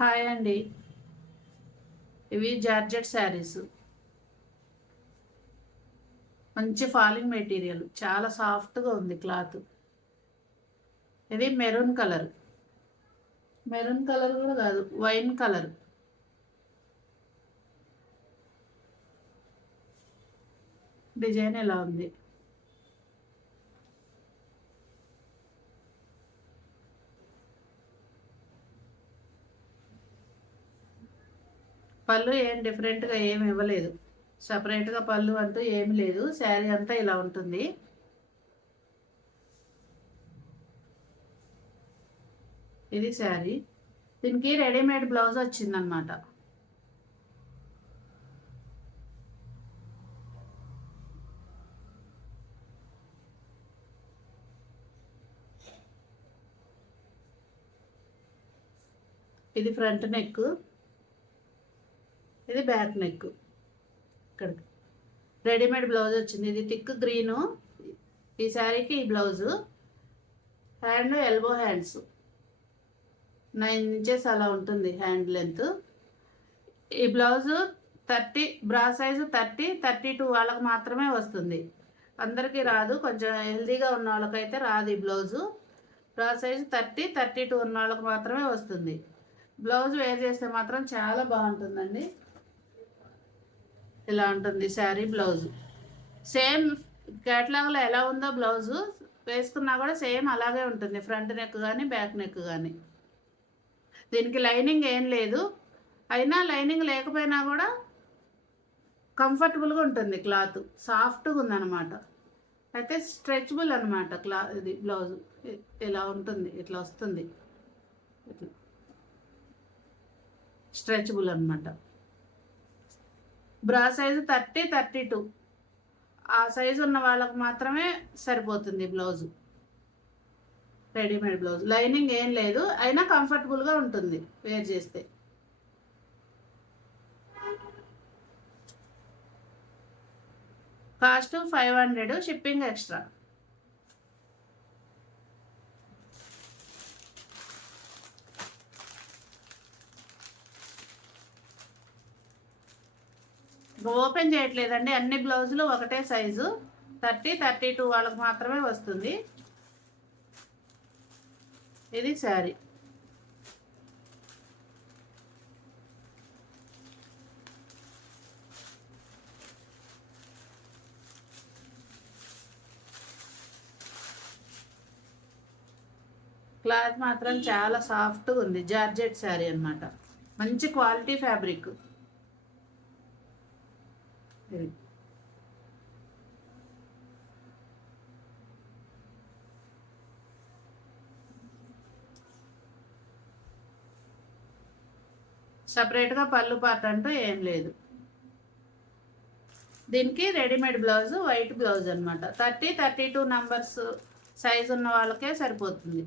Hi అండి. ఇవి georgette saris. మంచి ఫాలింగ్ మెటీరియల్. చాలా సాఫ్ట్‌గా ఉంది క్లాత్. ఇది మెరూన్ కలర్. మెరూన్ కలర్ కూడా కాదు, వైన్ కలర్. డిజైన్ ఎలా ఉంది. పళ్ళు ఏం డిఫరెంట్‌గా ఏమి ఇవ్వలేదు. సపరేట్‌గా పళ్ళు అంటూ ఏమి లేదు. శారీ అంతా ఇలా ఉంటుంది. ఇది శారీ. దీనికి రెడీమేడ్ బ్లౌజ్ వచ్చిందనమాట. ఇది ఫ్రంట్ నెక్, ఇది బ్యాక్ నెక్. ఇక్కడ రెడీమేడ్ బ్లౌజ్ వచ్చింది. ఇది థిక్ గ్రీను. ఈ శారీకి ఈ blouse. Hand elbow hands 9 inches అలా ఉంటుంది హ్యాండ్ లెంత్. ఈ బ్లౌజు 30, బ్రా సైజు 30, 32 వాళ్ళకి మాత్రమే వస్తుంది. అందరికీ రాదు. కొంచెం హెల్దీగా ఉన్న వాళ్ళకైతే రాదు ఈ బ్లౌజు. బ్రా సైజు 30, 32 ఉన్న వాళ్ళకి మాత్రమే వస్తుంది. బ్లౌజ్ వేర్ చేస్తే మాత్రం చాలా బాగుంటుందండి. ఇలా ఉంటుంది శారీ బ్లౌజు. సేమ్ క్యాటలాగ్లో ఎలా ఉందో బ్లౌజు వేసుకున్నా కూడా సేమ్ అలాగే ఉంటుంది. ఫ్రంట్ నెక్ కానీ బ్యాక్ నెక్ కానీ. దీనికి లైనింగ్ ఏం లేదు. అయినా లైనింగ్ లేకపోయినా కూడా కంఫర్టబుల్గా ఉంటుంది. క్లాత్ సాఫ్ట్గా ఉందన్నమాట. అయితే స్ట్రెచబుల్ అనమాట. ఇది బ్లౌజ్ ఇలా ఉంటుంది. ఇట్లా వస్తుంది. ఇట్లా స్ట్రెచబుల్ అనమాట. బ్రా సైజు 30, 32 ఆ సైజు ఉన్న వాళ్ళకు మాత్రమే సరిపోతుంది బ్లౌజు. Readymade blouse. లైనింగ్ ఏం లేదు. అయినా కంఫర్టబుల్గా ఉంటుంది వేర్ చేస్తే. Cost 500, shipping extra. ఓపెన్ చేయట్లేదండి. అన్ని బ్లౌజులు ఒకటే సైజు. 30, 32 వాళ్ళకి మాత్రమే వస్తుంది. ఇది శారీ. క్లాత్ మాత్రం చాలా సాఫ్ట్గా ఉంది. జార్జెట్ శారీ అనమాట. మంచి క్వాలిటీ ఫ్యాబ్రిక్. సపరేట్గా పళ్ళు పార్ట్ అంటూ ఏం లేదు. దీనికి రెడీమేడ్ బ్లౌజ్, వైట్ బ్లౌజ్ అనమాట. 30, 32 నంబర్స్ సైజు ఉన్న వాళ్ళకే సరిపోతుంది.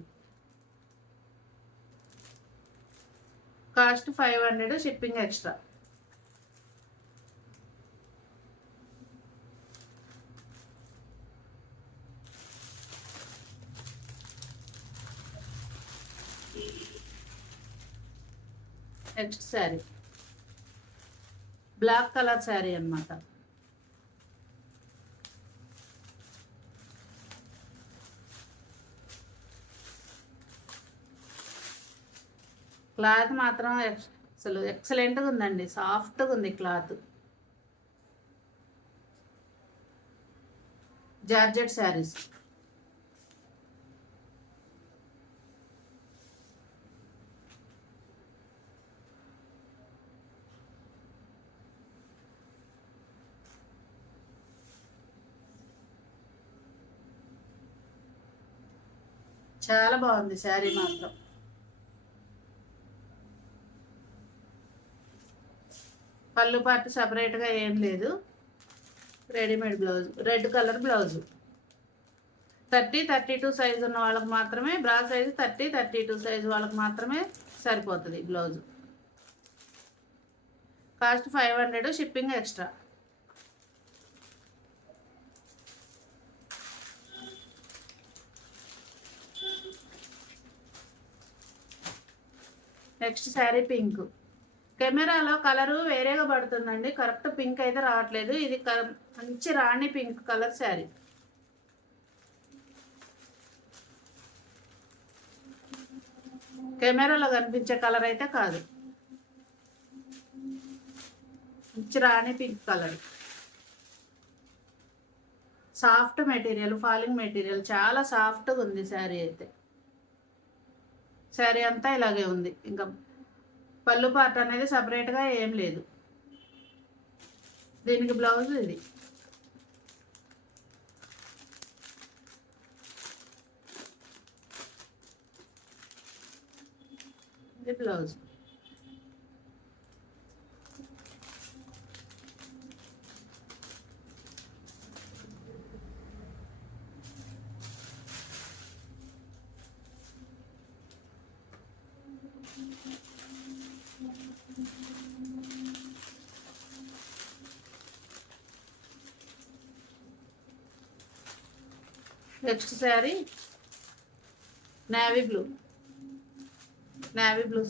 Cost 500, shipping extra. Next sari black colour sari అనమాట. క్లాత్ మాత్రం అసలు ఎక్సలెంట్గా ఉందండి. సాఫ్ట్గా ఉంది క్లాత్. జార్జెట్ శారీస్. చాలా బాగుంది శారీ మాత్రం. పళ్ళు పార్ట్ సపరేట్గా ఏం లేదు. Readymade blouse, red colour blouse. 30, 32 size ఉన్న వాళ్ళకి మాత్రమే, బ్రా సైజు 30, 32 సైజు వాళ్ళకి మాత్రమే సరిపోతుంది blouse. Cost 500, shipping extra. Next sari pink. కెమెరాలో కలరు వేరేగా పడుతుందండి, కరెక్ట్ పింక్ అయితే రావట్లేదు. ఇది మంచి రాణి పింక్ కలర్ శారీ. కెమెరాలో కనిపించే కలర్ అయితే కాదు, మంచి రాణి pink colour. Soft material, falling material, చాలా సాఫ్ట్గా ఉంది శారీ అయితే. శారీ అంతా ఇలాగే ఉంది. ఇంకా పళ్ళు పార్ట్ అనేది సపరేట్గా ఏం లేదు. దీనికి బ్లౌజ్ ఇది. ఇది blouse. Next sari navy blue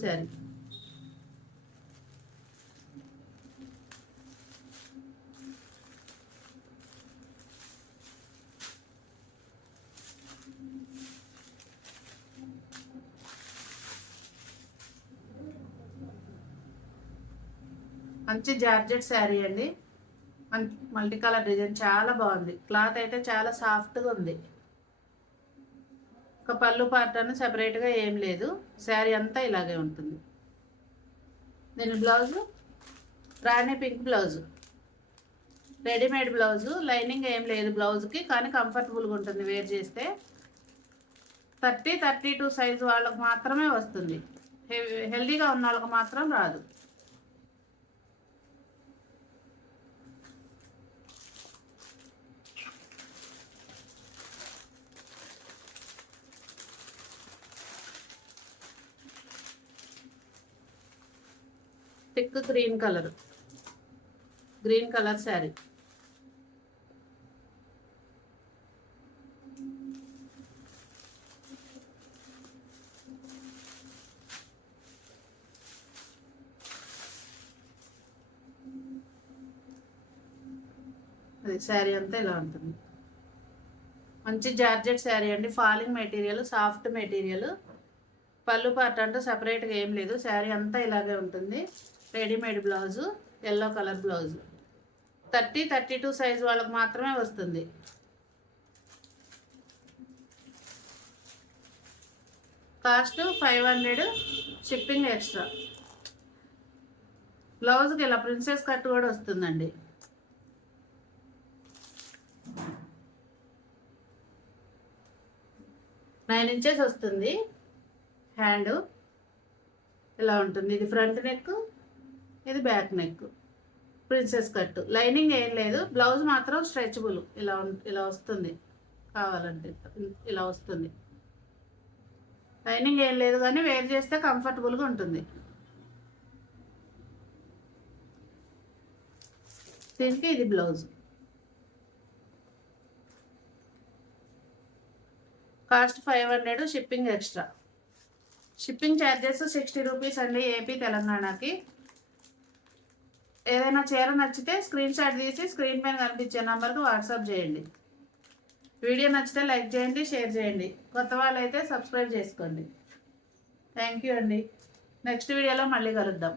sari. మంచి జార్జెట్ శారీ అండి, మల్టీ కలర్ డిజైన్, చాలా బాగుంది. క్లాత్ అయితే చాలా సాఫ్ట్గా ఉంది. ఒక పళ్ళు పార్ట్ అని సపరేట్గా ఏం లేదు, శారీ అంతా ఇలాగే ఉంటుంది. దీని బ్లౌజు రాణి pink blouse, readymade blouse, lining ఏం లేదు బ్లౌజ్కి, కానీ కంఫర్టబుల్గా ఉంటుంది వేర్ చేస్తే. 30-32 సైజు వాళ్ళకు మాత్రమే వస్తుంది, హెల్దీగా ఉన్న వాళ్ళకి మాత్రం రాదు. Thick green colour sari. అది శారీ అంతా ఇలా ఉంటుంది. మంచి జార్జెట్ శారీ అండి, ఫాలింగ్ మెటీరియల్, సాఫ్ట్ మెటీరియల్. పళ్ళు పార్ట్ అంటూ సపరేట్గా ఏం లేదు, శారీ అంతా ఇలాగే ఉంటుంది. Readymade blouse, yellow colour blouse. 30-32 size వాళ్ళకి మాత్రమే వస్తుంది. Cost 500, shipping extra. బ్లౌజ్కి ఇలా ప్రిన్సెస్ కట్ కూడా వస్తుందండి. నైన్ ఇంచెస్ వస్తుంది హ్యాండ్, ఇలా ఉంటుంది. ఇది ఫ్రంట్ నెక్, ఇది back neck, princess cut. Lining ఏం లేదు, బ్లౌజ్ మాత్రం స్ట్రెచబుల్, ఇలా వస్తుంది. కావాలంటే ఇలా వస్తుంది. లైనింగ్ ఏం లేదు కానీ వేర్ చేస్తే కంఫర్టబుల్గా ఉంటుంది. దీనికి ఇది blouse. Cost 500, shipping extra. Shipping charges 60 rupees అండి, ఏపీ తెలంగాణకి. ఏదైనా చీర నచ్చితే స్క్రీన్ షాట్ తీసి స్క్రీన్ పైన కనిపించే నెంబర్కి వాట్సాప్ చేయండి. వీడియో నచ్చితే లైక్ చేయండి, షేర్ చేయండి. కొత్త వాళ్ళు అయితే సబ్స్క్రైబ్ చేసుకోండి. థ్యాంక్ యూ అండి. నెక్స్ట్ వీడియోలో మళ్ళీ కలుద్దాం.